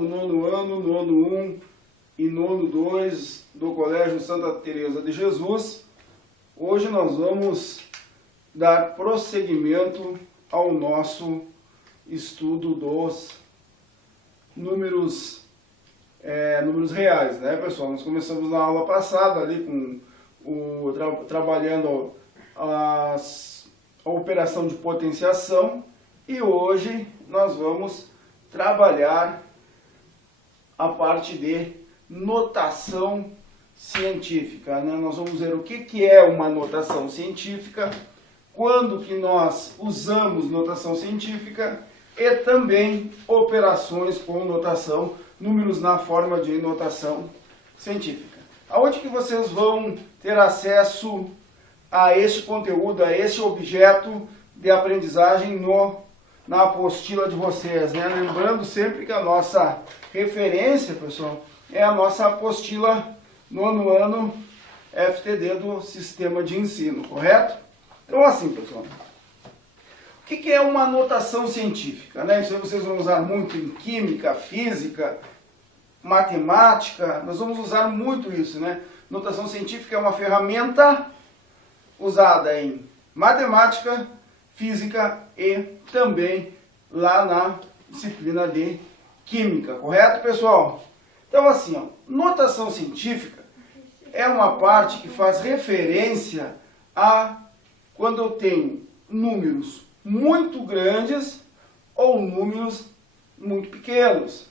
do nono ano, nono 1 e nono 2 do Colégio Santa Teresa de Jesus. Hoje nós vamos dar prosseguimento ao nosso estudo dos números reais, né, pessoal? Nós começamos na aula passada ali com trabalhando a operação de potenciação e hoje nós vamos trabalhar a parte de notação científica, né? Nós vamos ver o que é uma notação científica, quando que nós usamos notação científica e também operações com notação, números na forma de notação científica. Aonde que vocês vão ter acesso a este conteúdo, a este objeto de aprendizagem na apostila de vocês, né? Lembrando sempre que a nossa referência, pessoal, é a nossa apostila nono ano FTD do Sistema de Ensino, correto? Então assim, pessoal, o que é uma notação científica, né? Isso aí vocês vão usar muito em química, física, matemática, nós vamos usar muito isso, né? Notação científica é uma ferramenta usada em matemática, física e também lá na disciplina de química, correto, pessoal? Então assim, ó, notação científica é uma parte que faz referência a quando eu tenho números muito grandes ou números muito pequenos.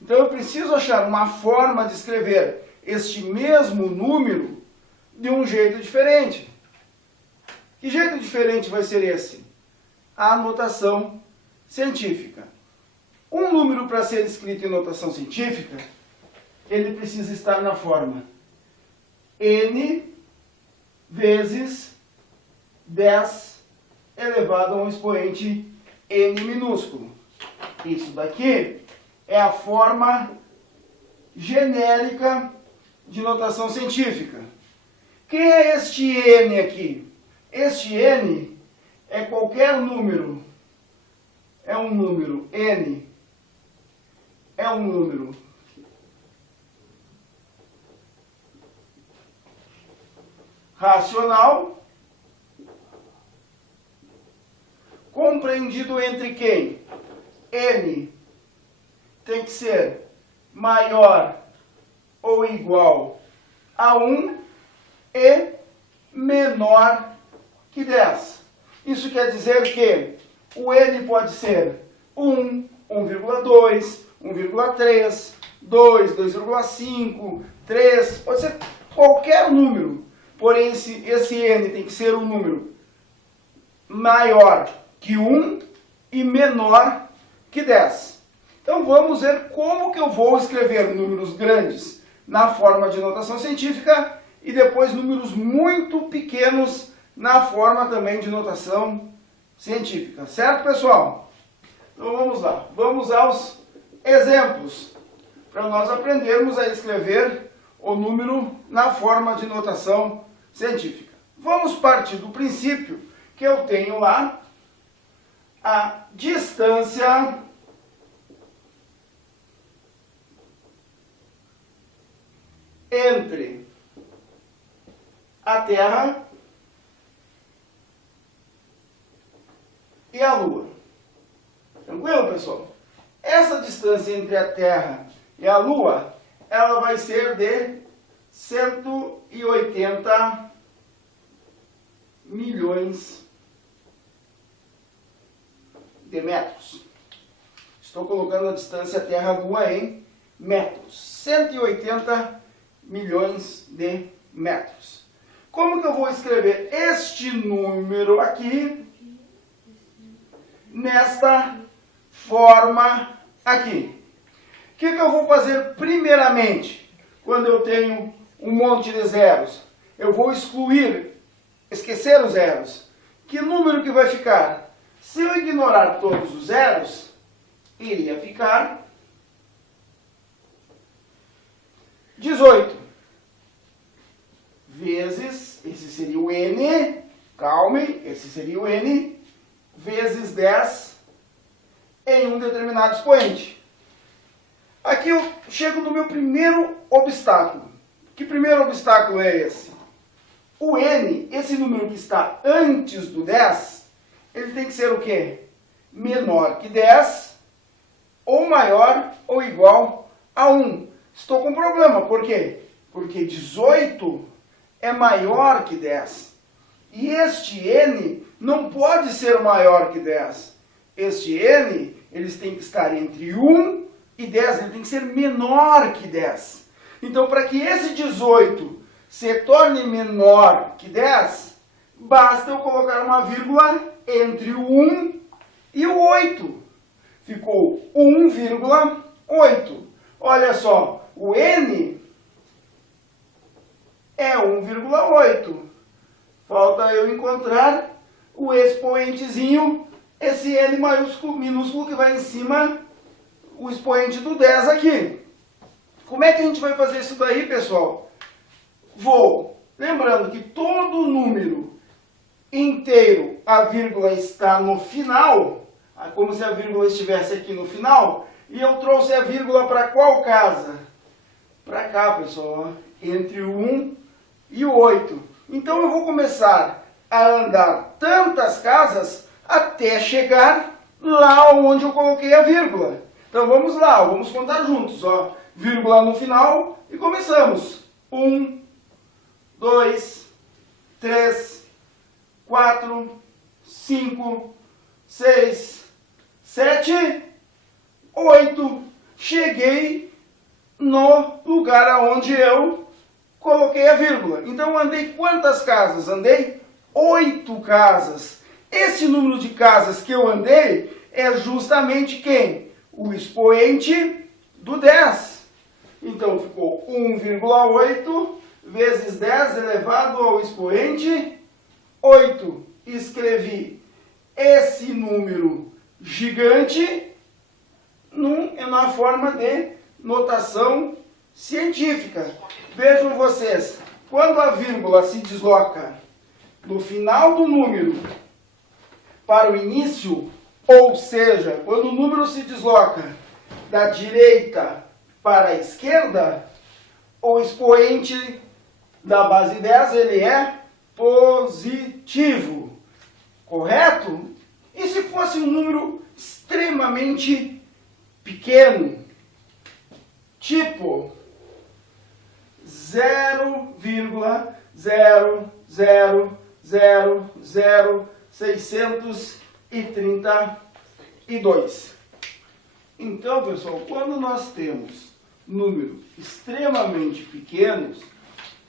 Então eu preciso achar uma forma de escrever este mesmo número de um jeito diferente. Que jeito diferente vai ser esse? A notação científica. Um número para ser escrito em notação científica, ele precisa estar na forma n vezes 10 elevado a um expoente n minúsculo. Isso daqui é a forma genérica de notação científica. Quem é este n aqui? Este n é qualquer número. É um número n. É um número racional, compreendido entre quem? N tem que ser maior ou igual a 1 e menor que 10. Isso quer dizer que o N pode ser 1, 1,2, 1,3, 2, 2,5, 3, pode ser qualquer número. Porém, esse N tem que ser um número maior que 1 e menor que 10. Então vamos ver como que eu vou escrever números grandes na forma de notação científica e depois números muito pequenos na forma também de notação científica. Certo, pessoal? Então vamos lá. Vamos aos exemplos para nós aprendermos a escrever o número na forma de notação científica. Vamos partir do princípio que eu tenho lá a distância entre a Terra e a Lua. Tranquilo, pessoal? Essa distância entre a Terra e a Lua, ela vai ser de 180 milhões de metros. Estou colocando a distância Terra-Lua em metros. 180 milhões de metros. Como que eu vou escrever este número aqui nesta forma aqui? O que eu vou fazer primeiramente quando eu tenho um monte de zeros? Eu vou esquecer os zeros. Que número que vai ficar? Se eu ignorar todos os zeros, iria ficar 18 vezes, esse seria o n, calme, esse seria o n, vezes 10 em um determinado expoente. Aqui eu chego no meu primeiro obstáculo. Que primeiro obstáculo é esse? O n, esse número que está antes do 10, ele tem que ser o quê? Menor que 10, ou maior ou igual a 1. Estou com um problema, por quê? Porque 18 é maior que 10. E este n não pode ser maior que 10. Este n, eles têm que estar entre 1 e 10, ele tem que ser menor que 10. Então, para que esse 18 se torne menor que 10, basta eu colocar uma vírgula entre o 1 e o 8. Ficou 1,8. Olha só, o n é 1,8. Falta eu encontrar o expoentezinho, esse n maiúsculo, minúsculo que vai em cima, o expoente do 10 aqui. Como é que a gente vai fazer isso daí, pessoal? Lembrando que todo número inteiro, a vírgula está no final, como se a vírgula estivesse aqui no final, e eu trouxe a vírgula para qual casa? Para cá, pessoal, entre o 1 e o 8. Então eu vou começar a andar tantas casas até chegar lá onde eu coloquei a vírgula. Então vamos lá, vamos contar juntos, ó. Vírgula no final e começamos. 1, 2, 3, 4, 5, 6, 7, 8. Cheguei no lugar aonde eu coloquei a vírgula. Então, andei quantas casas? Andei 8 casas. Esse número de casas que eu andei é justamente quem? O expoente do 10. Então, ficou 1,8 vezes 10 elevado ao expoente 8. Escrevi esse número gigante na forma de notação científica. Vejam vocês, quando a vírgula se desloca do final do número para o início, ou seja, quando o número se desloca da direita para a esquerda, o expoente da base 10 ele é positivo, correto? E se fosse um número extremamente pequeno, tipo 0,0000632. Então, pessoal, quando nós temos números extremamente pequenos,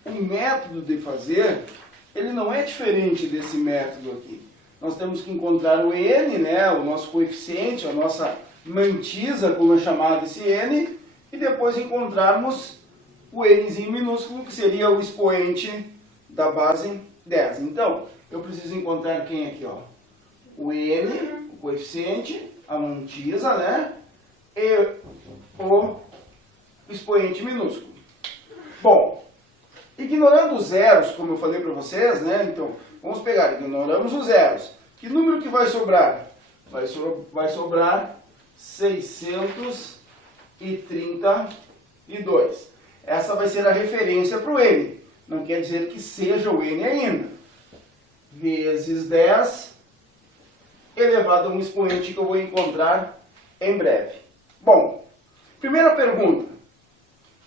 o método de fazer, ele não é diferente desse método aqui. Nós temos que encontrar o n, né, o nosso coeficiente, a nossa mantisa, como é chamado esse n, e depois encontrarmos o nzinho minúsculo, que seria o expoente da base 10. Então, eu preciso encontrar quem aqui, ó? O n, o coeficiente, a mantisa, né? E o expoente minúsculo. Bom, ignorando os zeros, como eu falei para vocês, né? Então, vamos pegar, ignoramos os zeros. Que número que vai sobrar? Vai sobrar 632. Essa vai ser a referência para o n. Não quer dizer que seja o n ainda. Vezes 10 elevado a um expoente que eu vou encontrar em breve. Bom, primeira pergunta.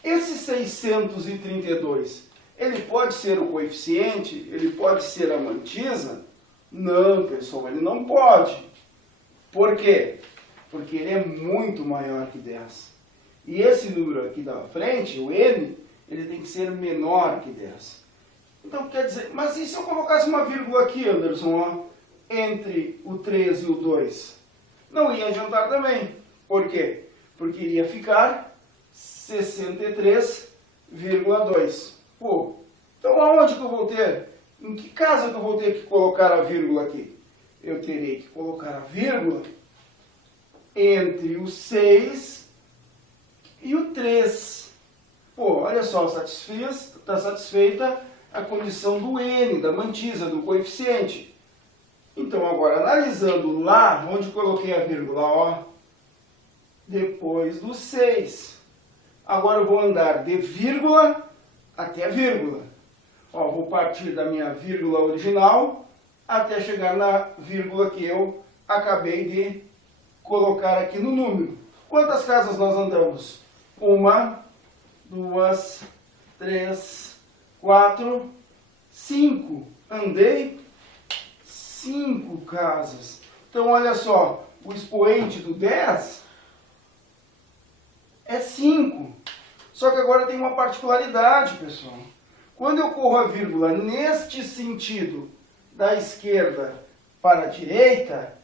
Esse 632, ele pode ser o coeficiente? Ele pode ser a mantisa? Não, pessoal, ele não pode. Por quê? Porque ele é muito maior que 10. E esse número aqui da frente, o n, ele tem que ser menor que 10. Então, quer dizer, mas e se eu colocasse uma vírgula aqui, Anderson, ó, entre o 3 e o 2? Não ia adiantar também. Por quê? Porque iria ficar 63,2. Pô, então aonde que eu vou ter? Em que caso que eu vou ter que colocar a vírgula aqui? Eu terei que colocar a vírgula entre o 6 e o 3. Pô, olha só, está satisfeita a condição do n, da mantisa, do coeficiente. Então, agora, analisando lá, onde coloquei a vírgula, ó, depois do 6. Agora eu vou andar de vírgula até vírgula. Ó, vou partir da minha vírgula original até chegar na vírgula que eu acabei de colocar aqui no número. Quantas casas nós andamos? 1, 2, 3, 4, 5. Andei 5 casas. Então, olha só, o expoente do 10 é 5. Só que agora tem uma particularidade, pessoal. Quando eu corro a vírgula neste sentido, da esquerda para a direita,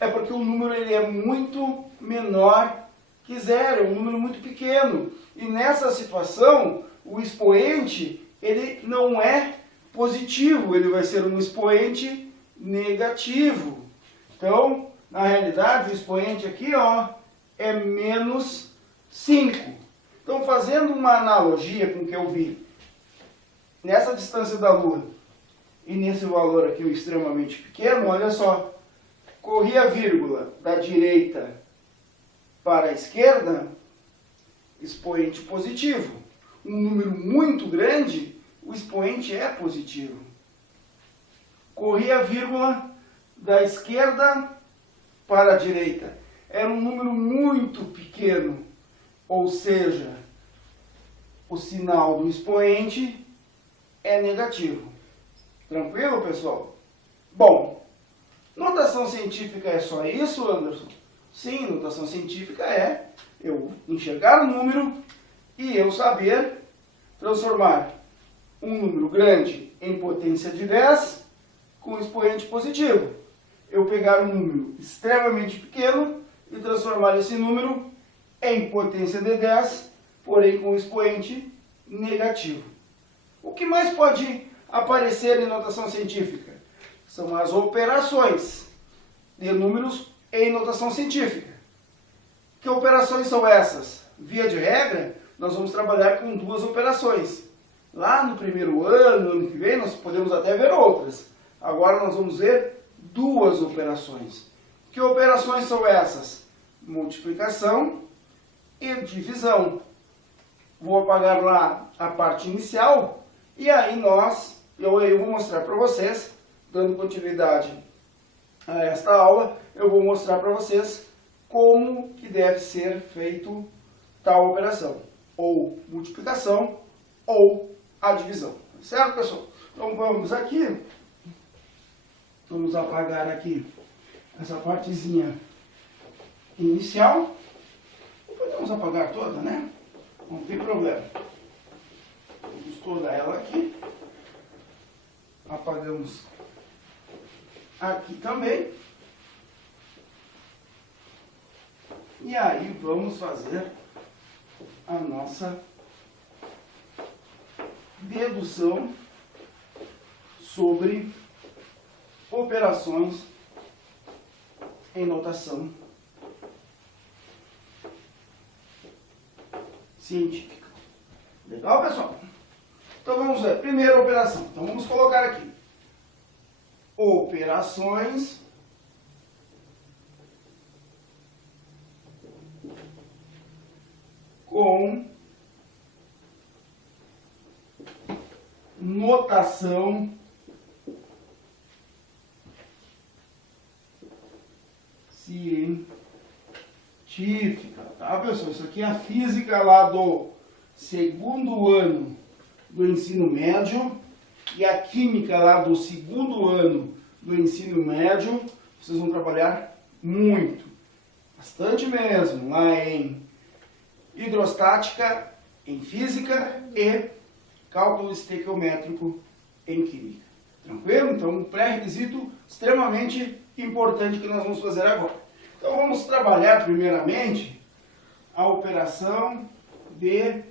é porque o número ele é muito menor que 0, é um número muito pequeno. E nessa situação, o expoente ele não é positivo, ele vai ser um expoente negativo. Então, na realidade, o expoente aqui ó, é menos 5. Então, fazendo uma analogia com o que eu vi nessa distância da Lua e nesse valor aqui, o extremamente pequeno, olha só, corri a vírgula da direita para a esquerda, expoente positivo. Um número muito grande, o expoente é positivo. Corri a vírgula da esquerda para a direita. Era um número muito pequeno, ou seja, o sinal do expoente é negativo. Tranquilo, pessoal? Bom, notação científica é só isso, Anderson? Sim, notação científica é eu enxergar o número e eu saber transformar um número grande em potência de 10 com expoente positivo. Eu pegar um número extremamente pequeno e transformar esse número em potência de 10, porém com expoente negativo. O que mais pode aparecer em notação científica? São as operações de números em notação científica. Que operações são essas? Via de regra, nós vamos trabalhar com 2 operações. Lá no primeiro ano, ano que vem, nós podemos até ver outras. Agora nós vamos ver 2 operações. Que operações são essas? Multiplicação e divisão. Vou apagar lá a parte inicial e aí eu vou mostrar para vocês, dando continuidade a esta aula, eu vou mostrar para vocês como que deve ser feito tal operação, ou multiplicação ou a divisão. Certo, pessoal? Então vamos aqui, vamos apagar aqui essa partezinha inicial. Podemos apagar toda, né? Não tem problema. Vamos toda ela aqui. Apagamos aqui também. E aí vamos fazer a nossa dedução sobre operações em notação científica. Legal, pessoal? Então vamos ver. Primeira operação. Então vamos colocar aqui. Operações com notação científica, tá, pessoal? Isso aqui é a física lá do segundo ano do ensino médio e a química lá do segundo ano do ensino médio. Vocês vão trabalhar muito, bastante mesmo, lá em hidrostática, em física e cálculo estequiométrico em química. Tranquilo? Então, um pré-requisito extremamente importante que nós vamos fazer agora. Então, vamos trabalhar primeiramente a operação de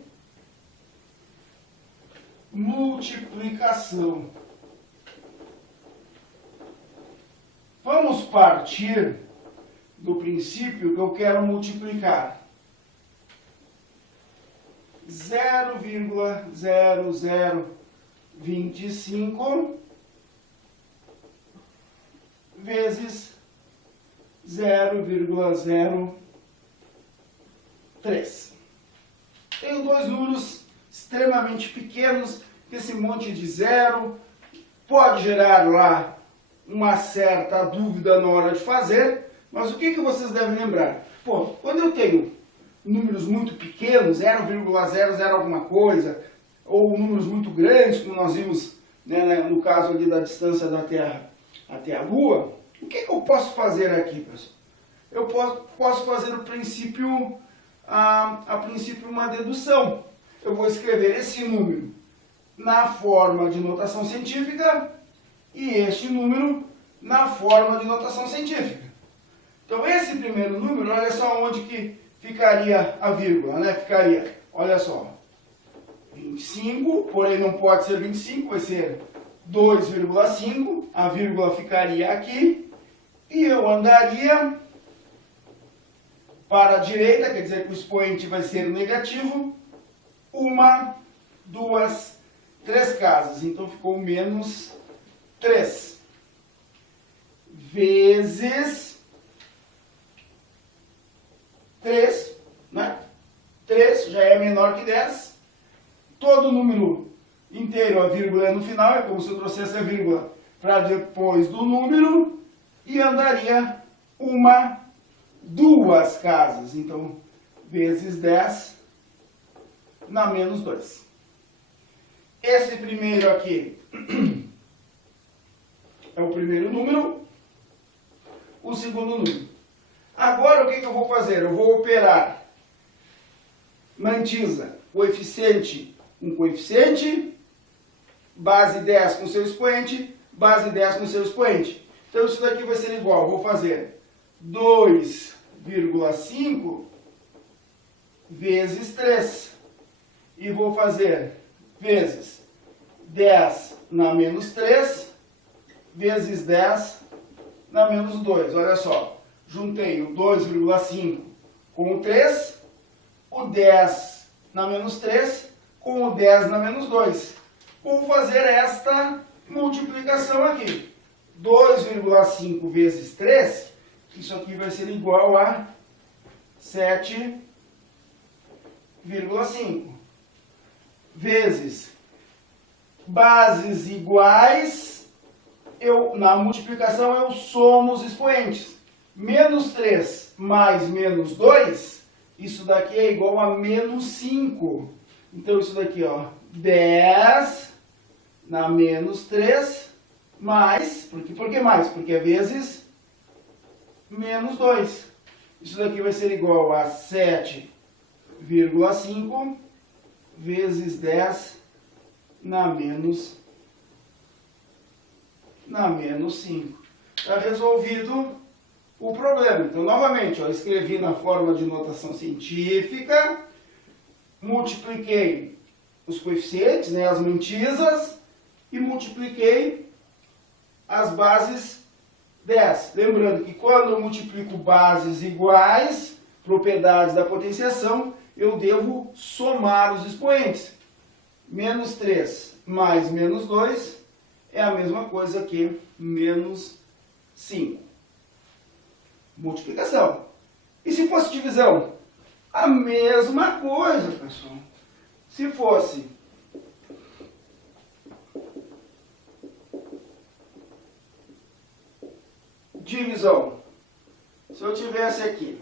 multiplicação. Vamos partir do princípio que eu quero multiplicar 0,0025 vezes 0,025. 3. Tenho dois números extremamente pequenos, esse monte de zero pode gerar lá uma certa dúvida na hora de fazer, mas o que vocês devem lembrar? Pô, quando eu tenho números muito pequenos, 0,00 alguma coisa, ou números muito grandes, como nós vimos, né, no caso ali da distância da Terra até a Lua, o que eu posso fazer aqui, pessoal? Eu posso fazer o princípio, a princípio uma dedução. Eu vou escrever esse número na forma de notação científica e este número na forma de notação científica. Então esse primeiro número, olha só onde que ficaria a vírgula, né? Ficaria, olha só, 25, porém não pode ser 25, vai ser 2,5, a vírgula ficaria aqui, e eu andaria para a direita, quer dizer que o expoente vai ser negativo, 1, 2, 3 casas, então ficou menos 3, vezes 3, né? 3 já é menor que 10, todo número inteiro, a vírgula é no final, é como se eu trouxesse a vírgula para depois do número, e andaria 1, 2 casas, então vezes 10 na menos 2. Esse primeiro aqui é o primeiro número, o segundo número. Agora o que eu vou fazer? Eu vou operar mantisa, coeficiente, um coeficiente, base 10 com seu expoente, base 10 com seu expoente. Então isso daqui vai ser igual, eu vou fazer 2,5 vezes 3. E vou fazer vezes 10 na menos 3, vezes 10 na menos 2. Olha só, juntei o 2,5 com o 3, o 10 na menos 3 com o 10 na menos 2. Vou fazer esta multiplicação aqui. 2,5 vezes 3, isso aqui vai ser igual a 7,5. Vezes bases iguais, na multiplicação eu somo os expoentes. Menos 3 mais menos 2, isso daqui é igual a menos 5. Então isso daqui, ó, 10 na menos 3 mais, por que mais? Porque é vezes menos 2. Isso daqui vai ser igual a 7,5 vezes 10 na menos 5. Está resolvido o problema. Então, novamente, ó, escrevi na forma de notação científica, multipliquei os coeficientes, né, as mantisas, e multipliquei as bases 10. Lembrando que quando eu multiplico bases iguais, propriedades da potenciação, eu devo somar os expoentes. Menos 3 mais menos 2 é a mesma coisa que menos 5. Multiplicação. E se fosse divisão? A mesma coisa, pessoal. Se fosse divisão, se eu tivesse aqui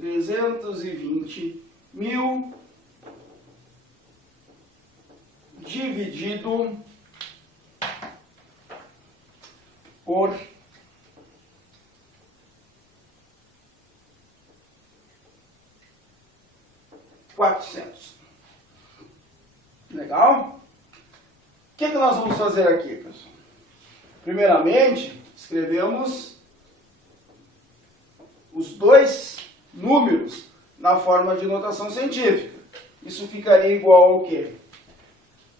320.000 dividido por 400. Legal? O que nós vamos fazer aqui, pessoal? Primeiramente, escrevemos os dois números na forma de notação científica. Isso ficaria igual ao quê?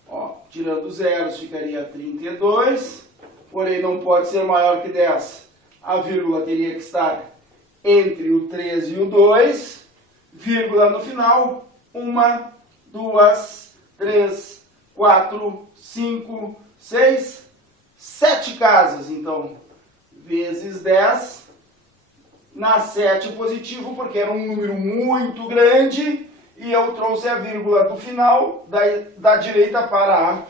Ó, tirando zeros, ficaria 32, porém não pode ser maior que 10. A vírgula teria que estar entre o 3 e o 2, vírgula no final, 1, 2, 3, 4, 5, 6, 7 casas, então, vezes 10 na 7 positivo, porque era um número muito grande, e eu trouxe a vírgula do final, da direita para a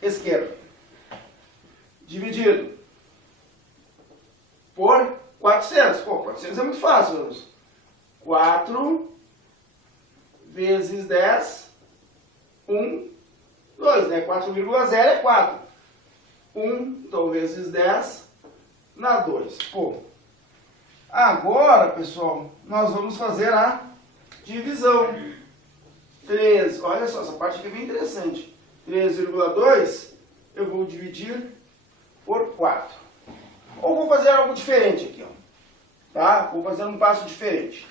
esquerda. Dividido por 400. Pô, 400 é muito fácil. 4 vezes 10, 1, 2, né? 4,0 é 4. 1, então, vezes 10 na 2. Pô, agora, pessoal, nós vamos fazer a divisão. 3, olha só, essa parte aqui é bem interessante. 3,2 eu vou dividir por 4. Ou vou fazer algo diferente aqui, ó. Tá? Vou fazer um passo diferente.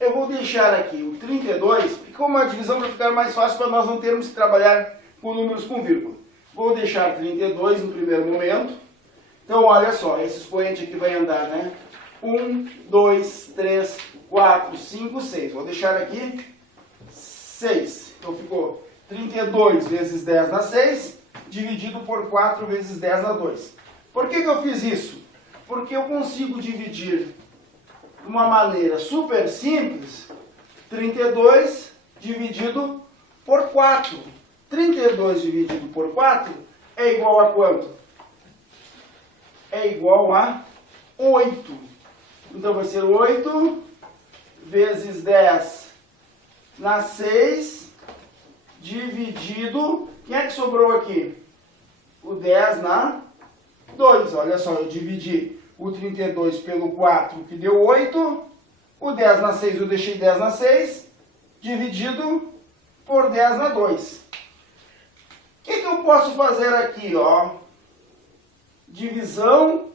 Eu vou deixar aqui o 32, porque como a divisão vai ficar mais fácil para nós não termos que trabalhar com números com vírgula. Vou deixar 32 no primeiro momento. Então, olha só, esse expoente aqui vai andar, né? 1, 2, 3, 4, 5, 6. Vou deixar aqui 6. Então, ficou 32 vezes 10 na 6, dividido por 4 vezes 10 na 2. Por que eu fiz isso? Porque eu consigo dividir de uma maneira super simples 32 dividido por 4. 32 dividido por 4 é igual a quanto? É igual a 8. Então vai ser 8 vezes 10 na 6 dividido... Quem é que sobrou aqui? O 10 na 2. Olha só, eu dividi o 32 pelo 4, que deu 8. O 10 na 6 eu deixei 10 na 6, dividido por 10 na 2. O que eu posso fazer aqui, ó? Divisão,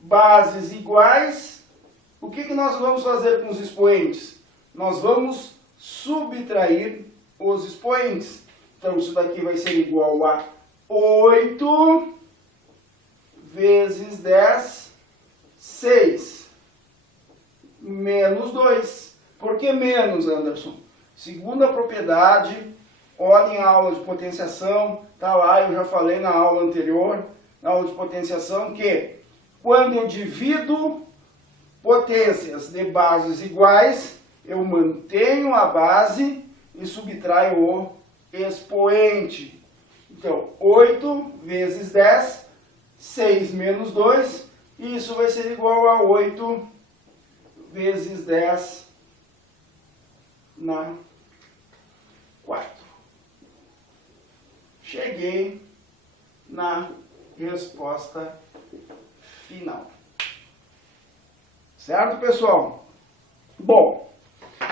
bases iguais. O que nós vamos fazer com os expoentes? Nós vamos subtrair os expoentes. Então, isso daqui vai ser igual a 8 vezes 10, 6, menos 2. Por que menos, Anderson? Segunda propriedade, olhem a aula de potenciação, tá lá, eu já falei na aula anterior, na aula de potenciação, que quando eu divido potências de bases iguais, eu mantenho a base e subtraio o expoente. Então, 8 vezes 10, 6 menos 2, e isso vai ser igual a 8 vezes 10 na 4. Cheguei na resposta final. Certo, pessoal? Bom,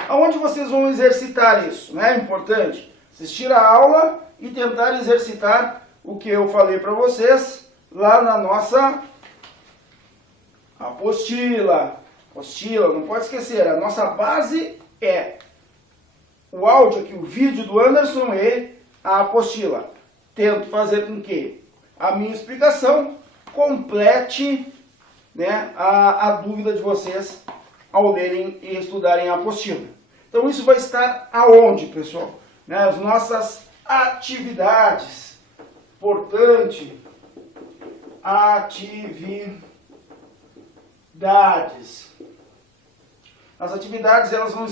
aonde vocês vão exercitar isso? É importante assistir a aula e tentar exercitar o que eu falei para vocês lá na nossa apostila. Apostila, não pode esquecer, a nossa base é o áudio aqui, o vídeo do Anderson e a apostila. Tento fazer com que a minha explicação complete, né, a dúvida de vocês ao lerem e estudarem a apostila. Então isso vai estar aonde, pessoal? Né, as nossas atividades. Importante, atividades. As atividades elas vão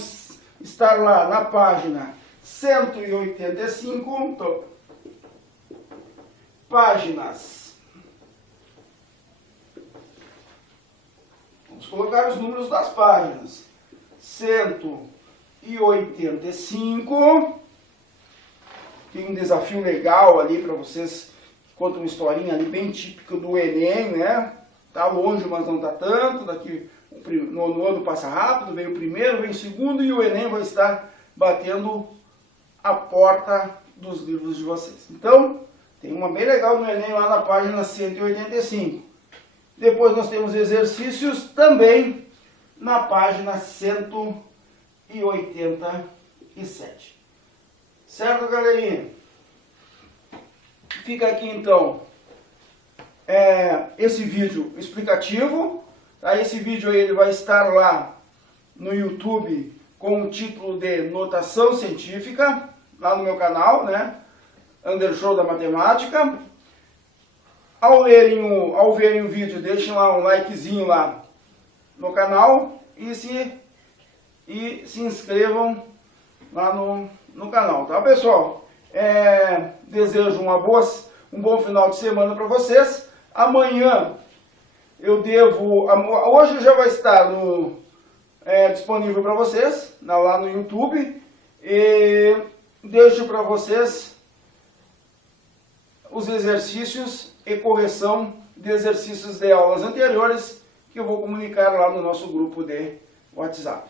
estar lá na página 185, então, páginas. Vamos colocar os números das páginas. 185. Tem um desafio legal ali para vocês, que conta uma historinha ali bem típica do Enem, né? Tá longe, mas não tá tanto. Daqui no ano passa rápido, vem o primeiro, vem o segundo, e o Enem vai estar batendo a porta dos livros de vocês. Então, tem uma bem legal no Enem lá na página 185. Depois nós temos exercícios também na página 187. Certo, galerinha? Fica aqui então esse vídeo explicativo. Tá? Esse vídeo aí, ele vai estar lá no YouTube com o título de Notação Científica, lá no meu canal, né? Undershow da Matemática. ao verem o vídeo, deixem lá um likezinho lá no canal e se inscrevam lá no canal, tá pessoal? Desejo um bom final de semana para vocês. Amanhã hoje já vai estar disponível para vocês lá no YouTube, e deixo para vocês os exercícios e correção de exercícios de aulas anteriores que eu vou comunicar lá no nosso grupo de WhatsApp.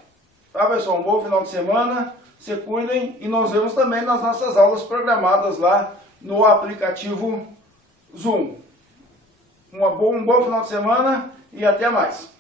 Tá, pessoal? Um bom final de semana, se cuidem e nos vemos também nas nossas aulas programadas lá no aplicativo Zoom. Um bom final de semana e até mais.